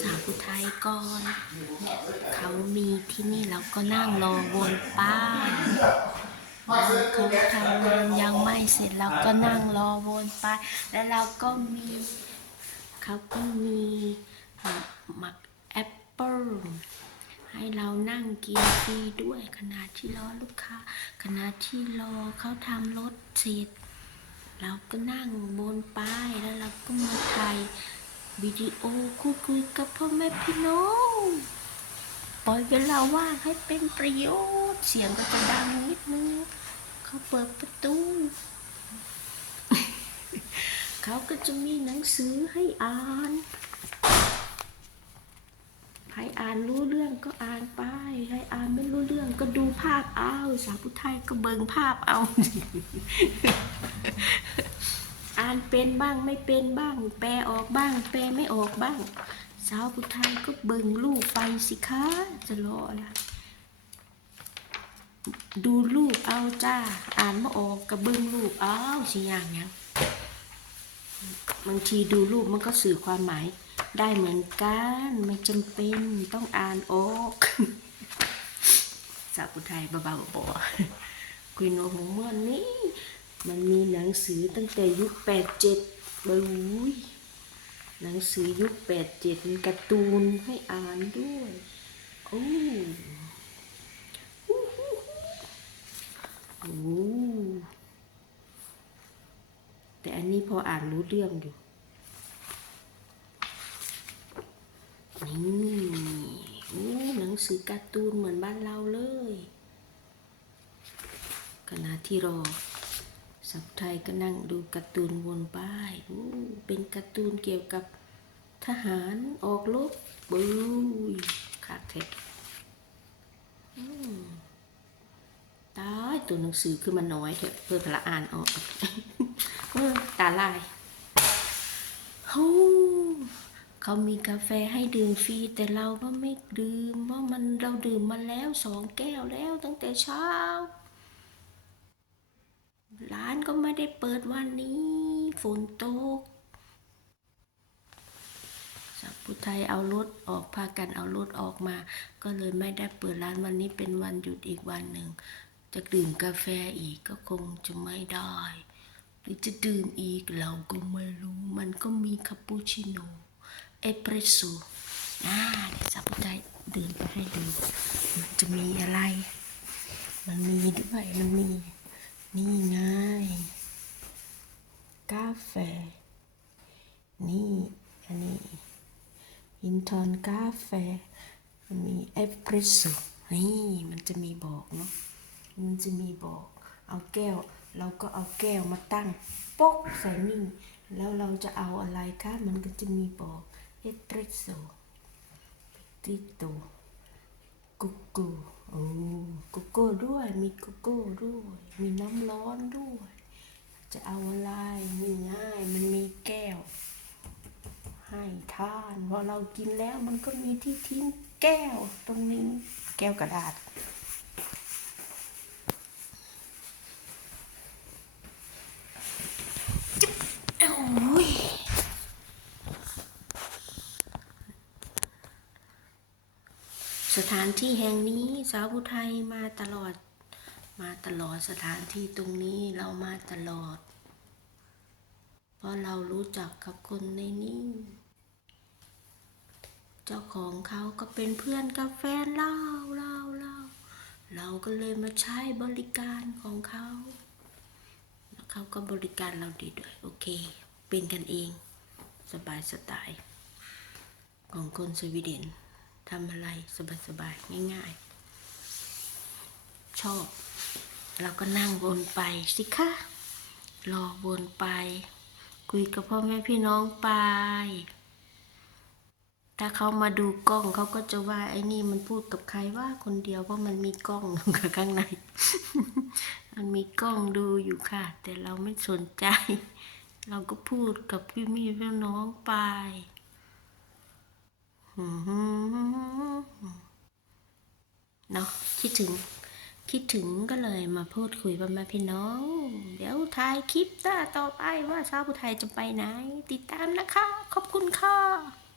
สาวผู้ไทยก่อน เขามีที่นี่เราก็นั่งรอวนป้ายเขาทำงานยังไม่เสร็จเราก็นั่งรอวนป้ายแล้วเราก็มีเขาก็มีหมักแอปเปิ้ลให้เรานั่งกินฟรีด้วยขณะที่รอลูกค้าขณะที่รอเขาทำรถเสร็จเราก็นั่งบนป้ายแล้วเราก็มาถ่าย วิดีโอคุยคุยกับพ่อแม่พี่น้องปล่อยเวลาว่างให้เป็นประโยชน์ เสียงก็จะดังนิดนึงเขาเปิดประตู เขาก็จะมีหนังสือให้อ่านใครอ่านรู้เรื่องก็อ่านไปใครอ่านไม่รู้เรื่องก็ดูภาพเอา สาวผู้ไทยก็เบิ่งภาพเอาานเป็นบ้างไม่เป็นบ้าง แปลออกบ้าง แปลไม่ออกบ้าง สาวผู้ไทยก็เบิ่งลูกไปสิคะจะรออะดูลูกเอาจ้า อ่านไม่ออกก็เบิ่งลูกเอาสิอย่างเนี้ยบางทีดูรูปมันก็สื่อความหมายได้เหมือนกันไม่จำเป็นต้องอ่านออกสาวผู้ไทยเบาๆบอกคุยโนของเมื่อนี้ มันมีหนังสือตั้งแต่ยุคแปดเจ็ดเลยหนังสือยุคแปดเจ็ดการ์ตูนให้อ่านด้วยโอ้โอ้แต่อันนี้พออ่านรู้เรื่องอยู่นี่โอ้หนังสือการ์ตูนเหมือนบ้านเราเลยขณะที่รอ สับไทยก็นั่งดูการ์ตูนวนป้ายเป็นการ์ตูนเกี่ยวกับทหารออกรบบุยขาดเทคตายตัวหนังสือคือมันน้อยเถอะเพื่อละอ่านออกเออตาลายโอ้เขามีกาแฟให้ดื่มฟรีแต่เราก็ไม่ดื่มเพราะมันเราดื่มมาแล้วสองแก้วแล้วตั้งแต่เช้า ร้านก็ไม่ได้เปิดวันนี้ฝนตกสับพุไทยเอารถออกพากันเอารถออกมา ก็เลยไม่ได้เปิดร้านวันนี้เป็นวันหยุดอีกวันหนึ่ง จะดื่มกาแฟอีกก็คงจะไม่ได้ หรือจะดื่มอีกเราก็ไม่รู้ มันก็มีคาปูชิโน่เอสเปรสโซ่อ่าเดี๋ยวสับพุไทยดื่มไปให้ดูมันจะมีอะไร มันมีด้วยมันมี นี่ไง กาแฟ นี่ อันนี้อินทอนกาแฟมีเอสเปรสโซ่นี่มันจะมีบอกเนาะมันจะมีบอก เอาแก้ว เราก็เอาแก้วมาตั้งโป๊กใส่นี่ แล้วเราจะเอาอะไรคะมันก็จะมีบอกเอสเปรสโซ่ติโต กโก้โอ้กุ๊กโก้ด้วย มีกุ๊กโก้ด้วย มีน้ำร้อนด้วย จะเอาอะไรง่าย มันมีแก้ว ให้ทานพอเรากินแล้วมันก็มีที่ทิ้งแก้วตรงนี้ แก้วกระดาษ จุ๊บโอ้ย สถานที่แห่งนี้สาวผู้ไทยมาตลอด มาตลอดสถานที่ตรงนี้เรามาตลอด เพราะเรารู้จักกับคนในนี้ เจ้าของเขาก็เป็นเพื่อนกับแฟนเราเราเราเราก็เลยมาใช้บริการของเขาแล้วเขาก็บริการเราดีด้วย โอเค เป็นกันเอง สบายสไตล์ของคนสวีเดน ทำอะไรสบายๆง่าย ๆ ชอบเราก็นั่งวนไปสิคะรอวนไป คุยกับพ่อแม่พี่น้องไป ถ้าเขามาดูกล้องเขาก็จะว่าไอ้นี่มันพูดกับใครว่าคนเดียวเพราะมันมีกล้องกับข้างใน มันมีกล้องดูอยู่ค่ะ แต่เราไม่สนใจ เราก็พูดกับพี่มีพี่น้องไป เนาะคิดถึง คิดถึงก็เลยมาพูดคุยกับแม่พี่น้อง เดี๋ยวถ่ายคลิปหน้าต่อไปว่าชาวผู้ไทยจะไปไหน ติดตามนะคะ ขอบคุณค่ะ